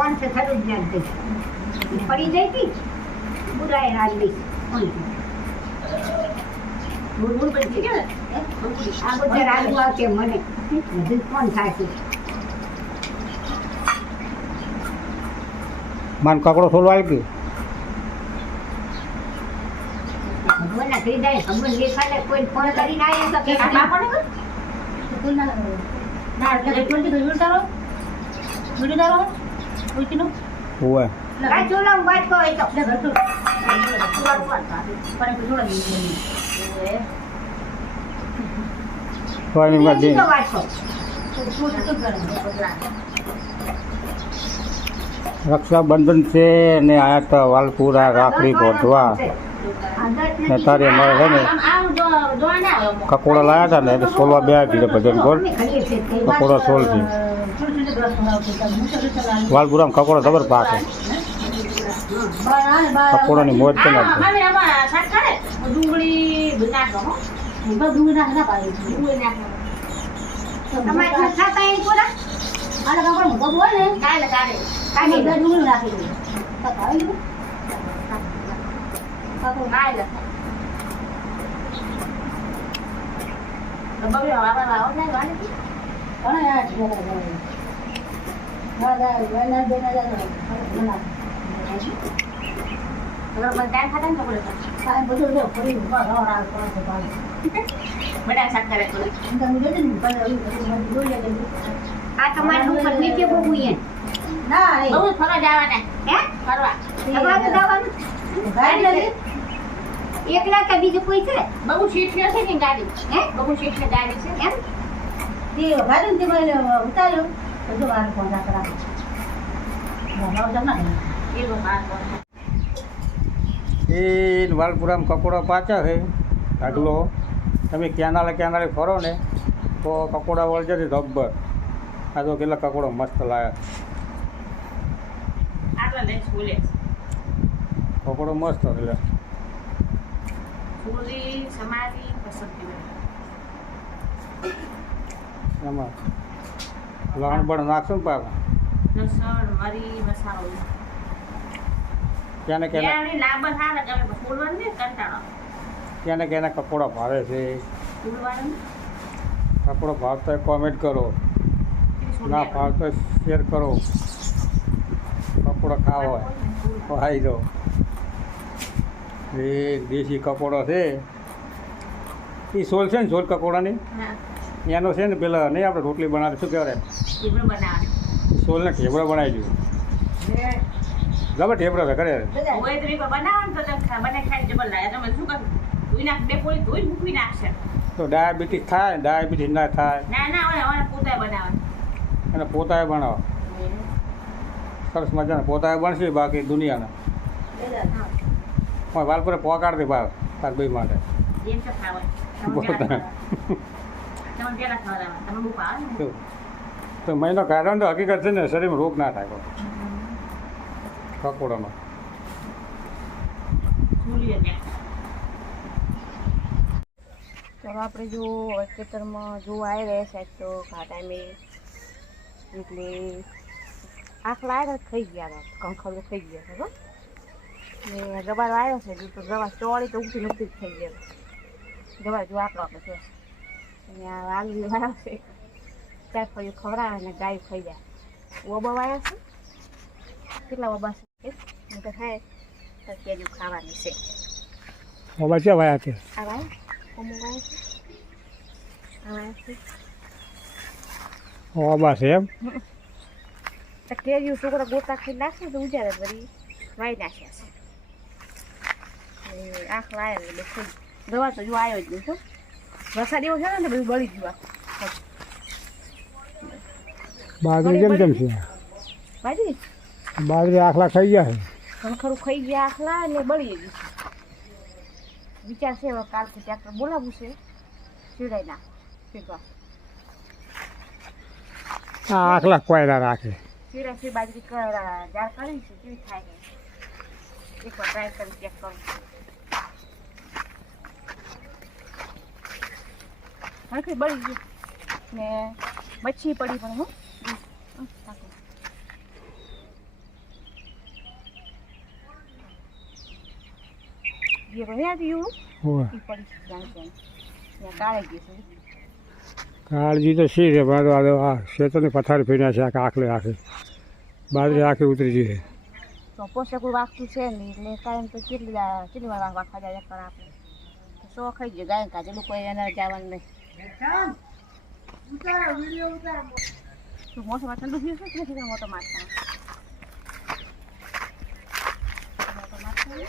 પાંચસો ખરું જ નથી પડી જઈ હતી બુરાય રાજ લઈ. આ બધા રાજુ આવશે મને. બધું કોણ થશે? માન કાકડો છોડવા આવી ગયો ભગવાનના હૃદય ભગવાન દેખાડે કોઈ ફોન કરીને આવ્યા તો કે હોવે. આ ચોલા વાત કહો એ તો તો એની વાત બીજો વાત કહો. રક્ષાબંધન છે ને આયા તો વાલપુરા રાખડી ગોઠવા. ને તારે અમારે છે ને કકોડા લાયા હતા ને સોલવા બે ભજન કોલ કકોડા સોલ છે વાલપુરામાં કકોડા ખબર પાકે કકોડાની મોજ છે. ને તમારે તો ખાતા એ પૂરા કાઢી દો. આ હે તમારે એકલા કે બીજું કોઈ છે બહુ શીટ છે ને ગાડી. હે? બહુ શીટ ગાડી છે એમ? એવું માર એ વાલપુરામાં કકોડા પાચ્યા છે ઢગલો. તમે કેનાલે કેનાલે ફરો ને તો કકોડા વળજે છે ધબ્બર. આ તો કેટલા કકોડા મસ્ત લાયા. કપડો કકોડો મસ્ત એટલે. સમાધિ એમાં. લણ બણ નાખશું ને પાછા? લસણ મરી મસાલો. ક્યાંને ક્યાંને? લાંબા થાળે ગમે ફૂલવાનું ને કંટાળો. ક્યાંને ક્યાંને કકોડા ભાવે છે? ફૂલવાનું? કકોડો ભાવતો કોમેન્ટ કરો. ના ભાવતો શેર કરો. કપડો ખાવો હોય. દો એ દેશી કપડો છે. એ સોલ છે ને સોલ કકોડાની એનો છે ને પેલા નહીં આપણે રોટલી બનાવે શું કહેવાય? સોલને ઠેબડા બનાવી દીધું. ગમે ઠેબડા તો કરે તો ડાયાબિટીસ થાય ડાયાબિટીસ ના થાય. હવે હવે અને પોતાએ બનાવો. સરસ મજાના પોતાએ બનશે બાકી દુનિયાના. પણ વાલપુરે પોકાડ દે ભાવ તાર ભાઈ માટે. પોતા. ખવડાવો. તમે પેલા ખવડાવો. તમે બહુ ભાવે ને તો તો મહિનો કારણ તો હકીકત છે ને શરીરમાં રોગ ના થાય ફૂલીએ ચાલો આપણે જો ખેતરમાં જોવા આવી રહ્યા સાહેબ તો આ ટાઈમે એટલે આખલા આવ્યા ખાઈ ગયા કંખલ ખાઈ ગયા હતા ને ગવાર આવ્યો છે તો ગવાર ચોળી તો ઉઠી નથી જ થઈ ગયા ગવાર જો આકડો આપણે છે અને આ ખવડાવે અને ગાય ખાઈ જાય. ઓબા છે? કેટલા ઓબા છે? હું તો ખાય. તો કેજુ ખાવાની છે. હવે છે વાયા છે? આ ભાઈ અમુક આવ્યા છે? આ આવ્યા છે? ઓબા છે એમ? કેરીઓ છોકરા ગોટા ખાઈ નાખે તો ઉજારે વળી વાઈ નાખ્યા છે. આંખ લાયા એટલે દવા તો જો આવ્યો જ નહીં વરસાદ એવો છે ને બધું બળી ગયું. બાજરી કેમ કેમ છે? બાજરી? બાજરી આખલા ખાઈ ગયા છે. ખરું ખાઈ ગયા આખલા એટલે બળી ગયું વિચાર છે હવે કાલથી ટ્રેક્ટર બોલાવવું છે. ચીડાઈ ના ફેંકવા આખલા કોયરા રાખે. ચીડા છે બાજરી ક- જાર કરી છે કેવી થાય એકવાર ટ્રાય કરી ચેક કરું હણખી બળી ગયું ને મચ્છી પડી પણ હું. જે રહ્યા રહ્યું કાળજી તો શી છે બાદ આ ને પથારી ફેર્યા છે આખા આખલે આખે. બાદરી આખી ઉતરી જઈએ તો પોષક વાગતું છે ને એટલે કાયમ તો કેટલી કેટલી વાર વાગવા જાય આપણે. શોખ જ ગાયકા જે લોકો એના જવાનું નહીં. મોટો મારતા મોટો મારતા હોય?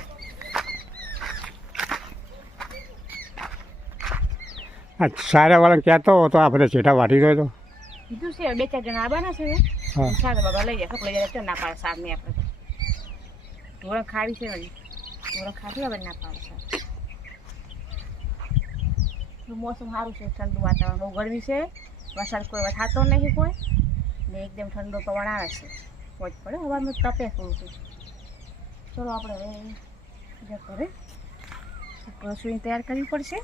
આ સારાવાળાને કહેતો તો આપણે ચેટા વાટી દો તો. કીધું છે બે ચાર જણા આવવાના છે હા. સારા બાબા લઈ જાય લઈ જાય ના પાડે સાર નહીં આપણે તો. ધોરણ ખાવી છે વળી ધોરણ ખાવી હવે ના પાડે સાર. મોસમ સારું છે, ઠંડુ વાતાવરણ બહુ ગરમી છે, વરસાદ કોઈ વથાતો નહીં કોઈ ને એકદમ ઠંડો પવન આવે છે પહોંચ પડે હવામાં તપે થોડું ચલો આપણે હવે બીજા કરે રસોઈ તૈયાર કરવી પડશે.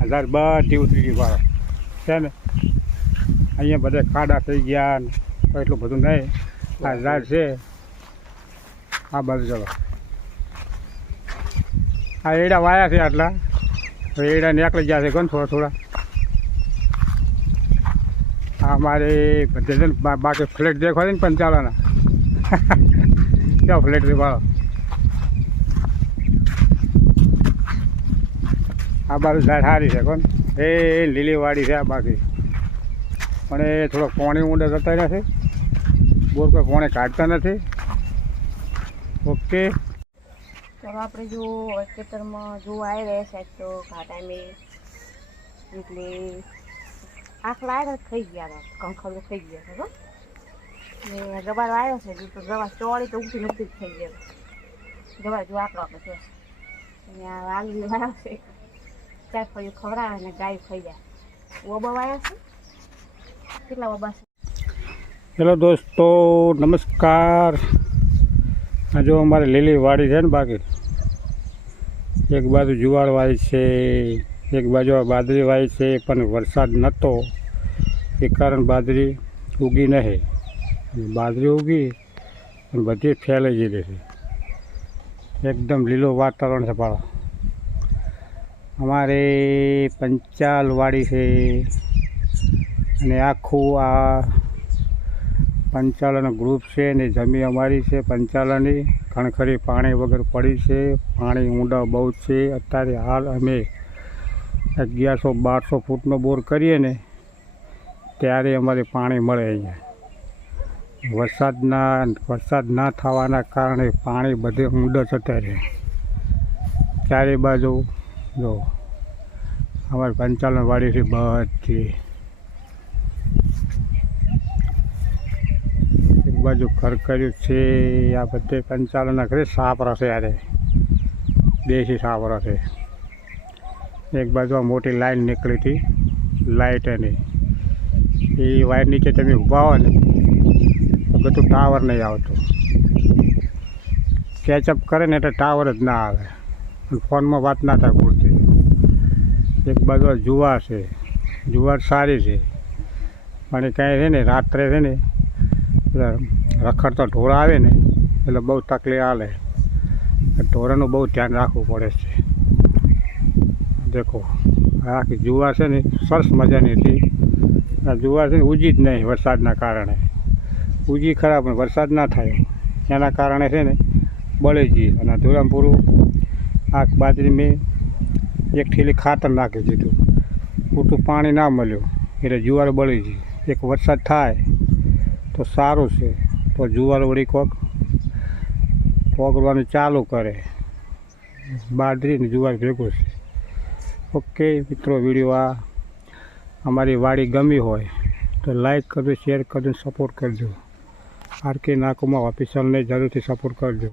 હજાર બધી ઉતરી ગઈ વાળો છે ને? અહીંયા બધા ખાડા થઈ ગયા એટલું બધું નહીં. આ હજાર છે. આ બાજુ ચલો. આ એડા વાયા છે આટલા. હવે એડા નીકળી ગયા છે કોણ થોડા થોડા. આ બા- બાકી ફ્લેટ દેખો છે ને પંચાળાના ક્યાં ફ્લેટ દેખાડો આ બાજુ ઝાડ સારી છે કોણ એ લીલીવાડી છે આ બાકી પણ એ થોડો કોણી ઊંડે જતા છે. બોર કોઈ કોણે કાઢતા નથી. ઓકે. ચલો આપણે જો હોસ્પિટલમાં જો આવી રહ્યા સાહેબ તો ઘા ટાઈમે એટલે આખલા આવ્યા થઈ ગયા હતા થઈ ખાઈ ગયા હતા ને ગવાર આવ્યો છે તો ગવાર ચોળી તો ઉગતી નથી થઈ ગયા ગવાર જો આકડો આપણે છે અહીંયા આલુ આવ્યો છે. ચાર ફળીઓ ખવડાવે ને ગાય ખાઈ જાય. ઓબા આવ્યા છે? કેટલા ઓબા છે? હેલો દોસ્તો, નમસ્કાર. આ જો અમારે લીલી વાડી છે ને બાકી. એક બાજુ જુવાર વાય છે, એક બાજુ બાદરી વાય છે, પણ વરસાદ નહોતો એ કારણ બાજરી ઉગી નહીં. બાજરી ઉગી, પણ બધી ફેલાઈ ગયેલી છે એકદમ લીલો વાતાવરણ છે પાડો અમારે પંચાલવાડી છે. અને આખું આ પંચાલન ગ્રુપ છે ને જમી અમારી છે પંચાલનની ખણખરી પાણી વગર પડી છે. પાણી ઊંડા બહુ છે. અત્યારે હાલ અમે અગિયારસો બારસો ફૂટનો બોર કરીએ ને, ત્યારે અમારે પાણી મળે અહીંયા. વરસાદના, વરસાદ ના થવાના કારણે પાણી બધે ઊંડા જતા રહે. ચારે બાજુ જો, અમારી પંચાલન વાડી છે બધી બાજુ ખરખર્યું છે આ બધે પંચાલન ઘરે સાપ રહેશે યારે દેશી સાપ રહેશે એક બાજુ મોટી લાઈન નીકળી હતી લાઇટ એની. એ વાયર નીચે તમે ઊભા હો ને, તો બધું ટાવર નહીં આવતું. કેચઅપ કરે ને એટલે ટાવર જ ના આવે. ફોનમાં વાત ના થાય પૂરતી. એક બાજુ જુવાર છે. જુવાર સારી છે. પણ કાંઈ છે ને, રાત્રે છે ને રખડતા ઢોરા આવે ને, એટલે બહુ તકલીફ હાલે ઢોરાનું બહુ ધ્યાન રાખવું પડે છે. દેખો આખી જુવાર છે ને, સરસ મજાની હતી. આ જુવાર છે ને ઉજી જ નહીં વરસાદના કારણે. ઉજી ખરા, પણ વરસાદ ના થયો. એના કારણે છે ને, બળી ગઈ. અને આ પૂરું આખ બાજરી મેં એક ઠેલી ખાતર નાખી દીધું. પૂરતું પાણી ના મળ્યું. એટલે જુવાર બળી ગઈ એક વરસાદ થાય તો સારું છે. તો જુવાર વળી કોક પોગવાનું ચાલુ કરે. બાદરીને જુવાર ભેગું છે. ઓકે મિત્રો, વીડિયો આ અમારી વાડી ગમી હોય તો લાઈક કરજો, શેર કરજો સપોર્ટ કરજો. આરકે નાકુમાં ઓફિસરને જરૂરથી સપોર્ટ કરજો.